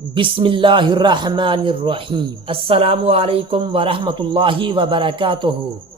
بسم اللہ الرحمن الرحیم۔ السلام علیکم ورحمۃ اللہ وبرکاتہ۔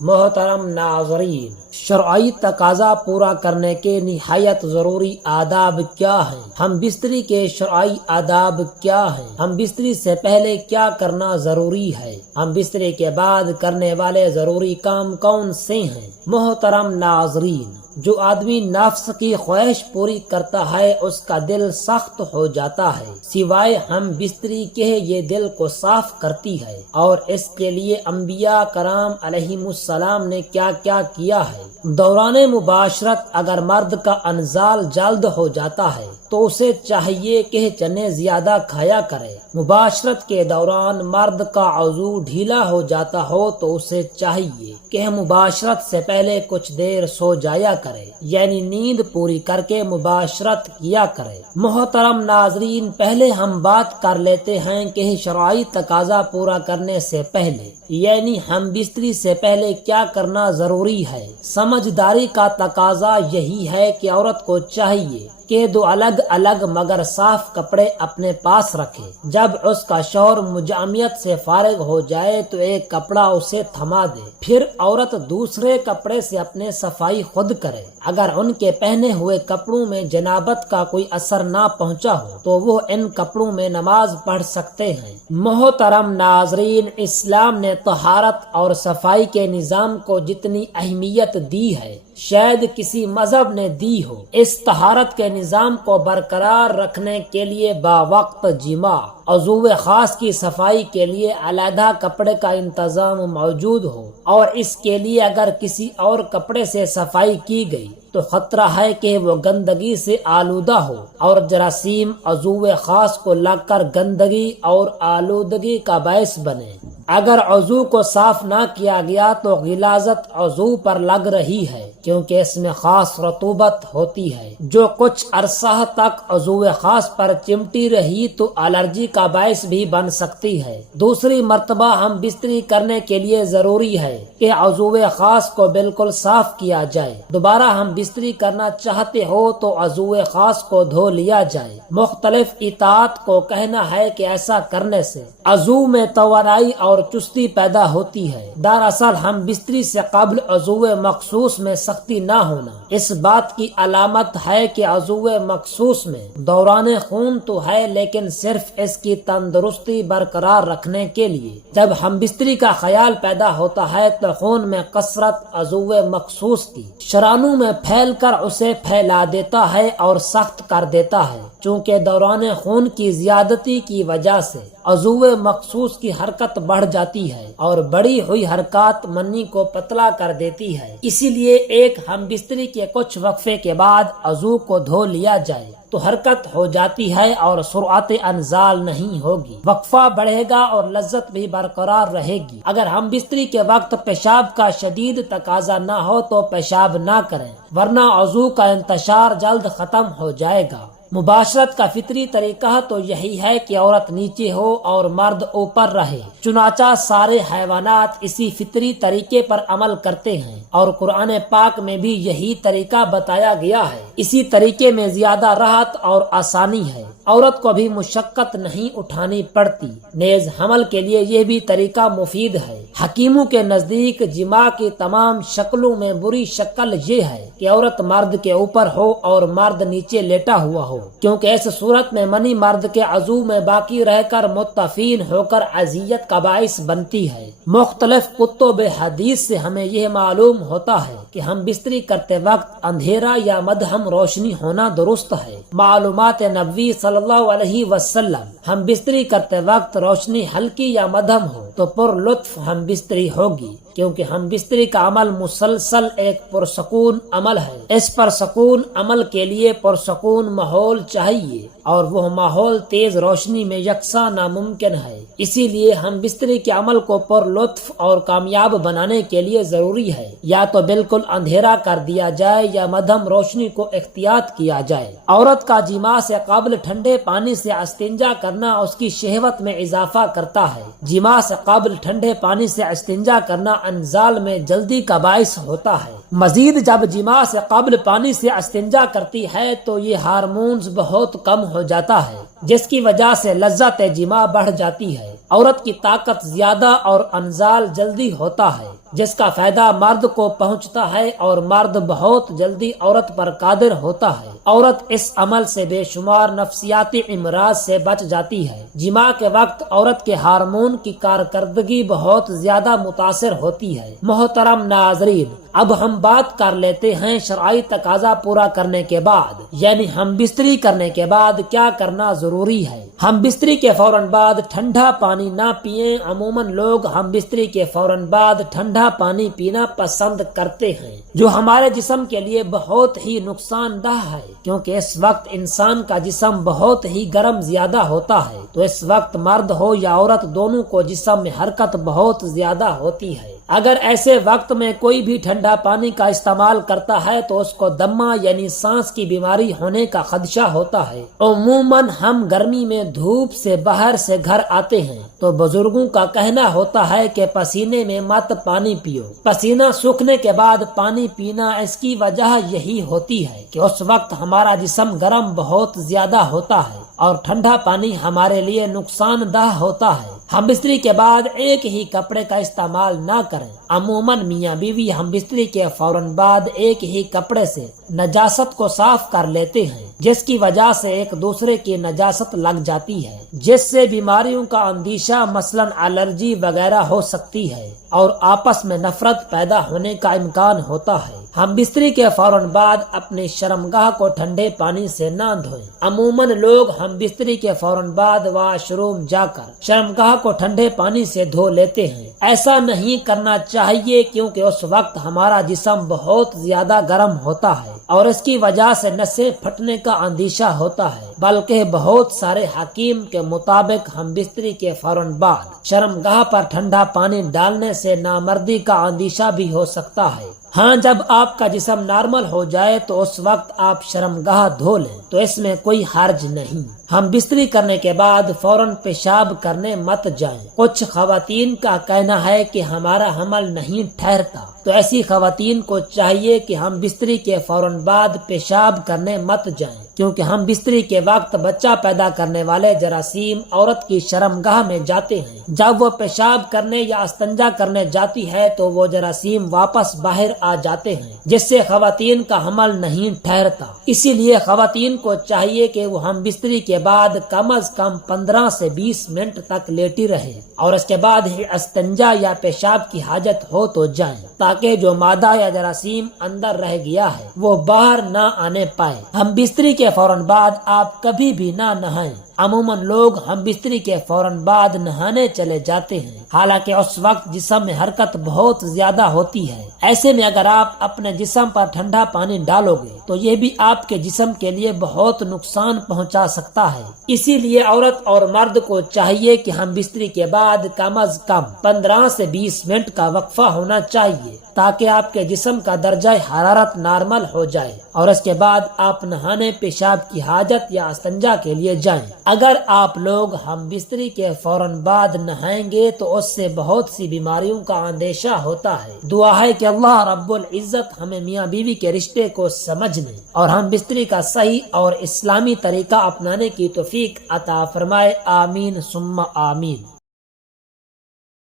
محترم ناظرین، شرعی تقاضا پورا کرنے کے نہایت ضروری آداب کیا ہیں؟ ہم بستری کے شرعی آداب کیا ہیں؟ ہم بستری سے پہلے کیا کرنا ضروری ہے؟ ہم بستری کے بعد کرنے والے ضروری کام کون سے ہیں؟ محترم ناظرین، جو آدمی نفس کی خواہش پوری کرتا ہے اس کا دل سخت ہو جاتا ہے، سوائے ہم بستری کے یہ دل کو صاف کرتی ہے۔ اور اس کے لیے انبیاء کرام علیہم السلام نے کیا کیا کیا ہے؟ دوران مباشرت اگر مرد کا انزال جلد ہو جاتا ہے تو اسے چاہیے کہ چنے زیادہ کھایا کرے۔ مباشرت کے دوران مرد کا عضو ڈھیلا ہو جاتا ہو تو اسے چاہیے کہ مباشرت سے پہلے کچھ دیر سو جایا کرے، یعنی نیند پوری کر کے مباشرت کیا کرے۔ محترم ناظرین، پہلے ہم بات کر لیتے ہیں کہ شرعی تقاضا پورا کرنے سے پہلے، یعنی ہم بستری سے پہلے کیا کرنا ضروری ہے۔ سمجھداری کا تقاضا یہی ہے کہ عورت کو چاہیے کہ دو الگ الگ مگر صاف کپڑے اپنے پاس رکھے۔ جب اس کا شوہر مجامعت سے فارغ ہو جائے تو ایک کپڑا اسے تھما دے، پھر عورت دوسرے کپڑے سے اپنے صفائی خود کرے۔ اگر ان کے پہنے ہوئے کپڑوں میں جنابت کا کوئی اثر نہ پہنچا ہو تو وہ ان کپڑوں میں نماز پڑھ سکتے ہیں۔ محترم ناظرین، اسلام نے طہارت اور صفائی کے نظام کو جتنی اہمیت دی ہے شاید کسی مذہب نے دی ہو۔ اس طہارت کے نظام کو برقرار رکھنے کے لیے باوقت جماع، عضو خاص کی صفائی کے لیے علیحدہ کپڑے کا انتظام موجود ہو، اور اس کے لیے اگر کسی اور کپڑے سے صفائی کی گئی تو خطرہ ہے کہ وہ گندگی سے آلودہ ہو اور جراثیم عضو خاص کو لگ کر گندگی اور آلودگی کا باعث بنے۔ اگر عضو کو صاف نہ کیا گیا تو غلاظت عضو پر لگ رہی ہے، کیونکہ اس میں خاص رطوبت ہوتی ہے جو کچھ عرصہ تک عضو خاص پر چمٹی رہی تو الرجی کا باعث بھی بن سکتی ہے۔ دوسری مرتبہ ہم بستری کرنے کے لیے ضروری ہے کہ عضو خاص کو بالکل صاف کیا جائے۔ دوبارہ ہم بستری کرنا چاہتے ہو تو عضو خاص کو دھو لیا جائے۔ مختلف اطاعت کو کہنا ہے کہ ایسا کرنے سے عضو میں توانائی اور چستی پیدا ہوتی ہے۔ دراصل ہم بستری سے قبل عضو مخصوص میں سختی نہ ہونا اس بات کی علامت ہے کہ عضو مخصوص میں دوران خون تو ہے، لیکن صرف اس کی تندرستی برقرار رکھنے کے لیے۔ جب ہم بستری کا خیال پیدا ہوتا ہے تو خون میں کثرت عضو مخصوص کی شرانوں میں پھیل کر اسے پھیلا دیتا ہے اور سخت کر دیتا ہے۔ چونکہ دوران خون کی زیادتی کی وجہ سے عضو مخصوص کی حرکت بڑھ جاتی ہے اور بڑی ہوئی حرکات منی کو پتلا کر دیتی ہے، اسی لیے ایک ہم بستری کے کچھ وقفے کے بعد عضو کو دھو لیا جائے تو حرکت ہو جاتی ہے اور سرعت انزال نہیں ہوگی، وقفہ بڑھے گا اور لذت بھی برقرار رہے گی۔ اگر ہم بستری کے وقت پیشاب کا شدید تقاضا نہ ہو تو پیشاب نہ کریں، ورنہ عضو کا انتشار جلد ختم ہو جائے گا۔ مباشرت کا فطری طریقہ تو یہی ہے کہ عورت نیچے ہو اور مرد اوپر رہے، چنانچہ سارے حیوانات اسی فطری طریقے پر عمل کرتے ہیں اور قرآن پاک میں بھی یہی طریقہ بتایا گیا ہے۔ اسی طریقے میں زیادہ راحت اور آسانی ہے، عورت کو بھی مشقت نہیں اٹھانی پڑتی، نیز حمل کے لیے یہ بھی طریقہ مفید ہے۔ حکیموں کے نزدیک جماع کی تمام شکلوں میں بری شکل یہ ہے کہ عورت مرد کے اوپر ہو اور مرد نیچے لیٹا ہوا ہو، کیونکہ اس صورت میں منی مرد کے عضو میں باقی رہ کر متفین ہو کر اذیت کا باعث بنتی ہے۔ مختلف کتب حدیث سے ہمیں یہ معلوم ہوتا ہے کہ ہم بستری کرتے وقت اندھیرا یا مدھم روشنی ہونا درست ہے۔ معلومات نبوی صلی اللہ علیہ وسلم، ہم بستری کرتے وقت روشنی ہلکی یا مدھم ہو تو پر لطف ہم بستری ہوگی، کیونکہ ہم بستری کا عمل مسلسل ایک پرسکون عمل ہے۔ اس پرسکون عمل کے لیے پرسکون ماحول چاہیے اور وہ ماحول تیز روشنی میں یکساں ناممکن ہے، اسی لیے ہم بستری کے عمل کو پر لطف اور کامیاب بنانے کے لیے ضروری ہے یا تو بالکل اندھیرا کر دیا جائے یا مدھم روشنی کو احتیاط کیا جائے۔ عورت کا جماع سے قبل ٹھنڈے پانی سے استنجا کرنا اس کی شہوت میں اضافہ کرتا ہے۔ جماع سے قبل ٹھنڈے پانی سے استنجا کرنا انزال میں جلدی کا باعث ہوتا ہے۔ مزید جب جماع سے قبل پانی سے استنجا کرتی ہے تو یہ ہارمونز بہت کم ہو جاتا ہے، جس کی وجہ سے لذت جماع بڑھ جاتی ہے، عورت کی طاقت زیادہ اور انزال جلدی ہوتا ہے، جس کا فائدہ مرد کو پہنچتا ہے اور مرد بہت جلدی عورت پر قادر ہوتا ہے۔ عورت اس عمل سے بے شمار نفسیاتی امراض سے بچ جاتی ہے۔ جماع کے وقت عورت کے ہارمون کی کارکردگی بہت زیادہ متاثر ہوتی ہے۔ محترم ناظرین، اب ہم بات کر لیتے ہیں شرعی تقاضا پورا کرنے کے بعد، یعنی ہم بستری کرنے کے بعد کیا کرنا ضروری ہے۔ ہم بستری کے فوراً بعد ٹھنڈا پانی نہ پئیں۔ عموماً لوگ ہم بستری کے فوراً بعد ٹھنڈا پانی پینا پسند کرتے ہیں، جو ہمارے جسم کے لیے بہت ہی نقصان دہ ہے، کیونکہ اس وقت انسان کا جسم بہت ہی گرم زیادہ ہوتا ہے، تو اس وقت مرد ہو یا عورت دونوں کو جسم میں حرکت بہت زیادہ ہوتی ہے۔ اگر ایسے وقت میں کوئی بھی ٹھنڈا پانی کا استعمال کرتا ہے تو اس کو دمہ یعنی سانس کی بیماری ہونے کا خدشہ ہوتا ہے۔ عموماً ہم گرمی میں دھوپ سے باہر سے گھر آتے ہیں تو بزرگوں کا کہنا ہوتا ہے کہ پسینے میں مت پانی پیو، پسینہ سوکھنے کے بعد پانی پینا۔ اس کی وجہ یہی ہوتی ہے کہ اس وقت ہمارا جسم گرم بہت زیادہ ہوتا ہے اور ٹھنڈا پانی ہمارے لیے نقصان دہ ہوتا ہے۔ ہم بستری کے بعد ایک ہی کپڑے کا استعمال نہ کریں۔ عموماً میاں بیوی ہم بستری کے فوراً بعد ایک ہی کپڑے سے نجاست کو صاف کر لیتے ہیں، جس کی وجہ سے ایک دوسرے کی نجاست لگ جاتی ہے، جس سے بیماریوں کا اندیشہ مثلاً الرجی وغیرہ ہو سکتی ہے اور آپس میں نفرت پیدا ہونے کا امکان ہوتا ہے۔ ہم بستری کے فوراً بعد اپنی شرمگاہ کو ٹھنڈے پانی سے نہ دھوئیں۔ عموماً لوگ ہم بستری کے فوراً بعد واش روم جا کر شرمگاہ کو ٹھنڈے پانی سے دھو لیتے ہیں۔ ایسا نہیں کرنا چاہیے، کیونکہ اس وقت ہمارا جسم بہت زیادہ گرم ہوتا ہے اور اس کی وجہ سے نسیں پھٹنے کا اندیشہ ہوتا ہے، بلکہ بہت سارے حکیم کے مطابق ہم بستری کے فوراً بعد شرمگاہ پر ٹھنڈا پانی ڈالنے سے نامردی کا اندیشہ بھی ہو سکتا ہے۔ ہاں، جب آپ کا جسم نارمل ہو جائے تو اس وقت آپ شرمگاہ دھو لیں تو اس میں کوئی حرج نہیں۔ ہم بستری کرنے کے بعد فوراً پیشاب کرنے مت جائیں۔ کچھ خواتین کا کہنا ہے کہ ہمارا حمل نہیں ٹھہرتا، تو ایسی خواتین کو چاہیے کہ ہم بستری کے فوراً بعد پیشاب کرنے مت جائیں، کیونکہ ہم بستری کے وقت بچہ پیدا کرنے والے جراثیم عورت کی شرمگاہ میں جاتے ہیں۔ جب وہ پیشاب کرنے یا استنجا کرنے جاتی ہے تو وہ جراثیم واپس باہر آ جاتے ہیں، جس سے خواتین کا حمل نہیں ٹھہرتا۔ اسی لیے خواتین کو چاہیے کہ وہ ہم بستری کے بعد کم از کم 15 سے 20 منٹ تک لیٹی رہے اور اس کے بعد ہی استنجا یا پیشاب کی حاجت ہو تو جائیں، تاکہ جو مادہ یا جراثیم اندر رہ گیا ہے وہ باہر نہ آنے پائے۔ ہم بستری کے فوراً بعد آپ کبھی بھی نہ نہائیں۔ عموماً لوگ ہم بستری کے فوراً بعد نہانے چلے جاتے ہیں، حالانکہ اس وقت جسم میں حرکت بہت زیادہ ہوتی ہے۔ ایسے میں اگر آپ اپنے جسم پر ٹھنڈا پانی ڈالو گے تو یہ بھی آپ کے جسم کے لیے بہت نقصان پہنچا سکتا ہے۔ اسی لیے عورت اور مرد کو چاہیے کہ ہم بستری کے بعد کم از کم 15 سے 20 منٹ کا وقفہ ہونا چاہیے، تاکہ آپ کے جسم کا درجہ حرارت نارمل ہو جائے اور اس کے بعد آپ نہانے پیشاب کی حاجت یا استنجا کے لیے جائیں۔ اگر آپ لوگ ہم بستری کے فوراً بعد نہائیں گے تو اس سے بہت سی بیماریوں کا اندیشہ ہوتا ہے۔ دعا ہے کہ اللہ رب العزت ہمیں میاں بیوی کے رشتے کو سمجھنے اور ہم بستری کا صحیح اور اسلامی طریقہ اپنانے کی توفیق عطا فرمائے۔ آمین ثم آمین۔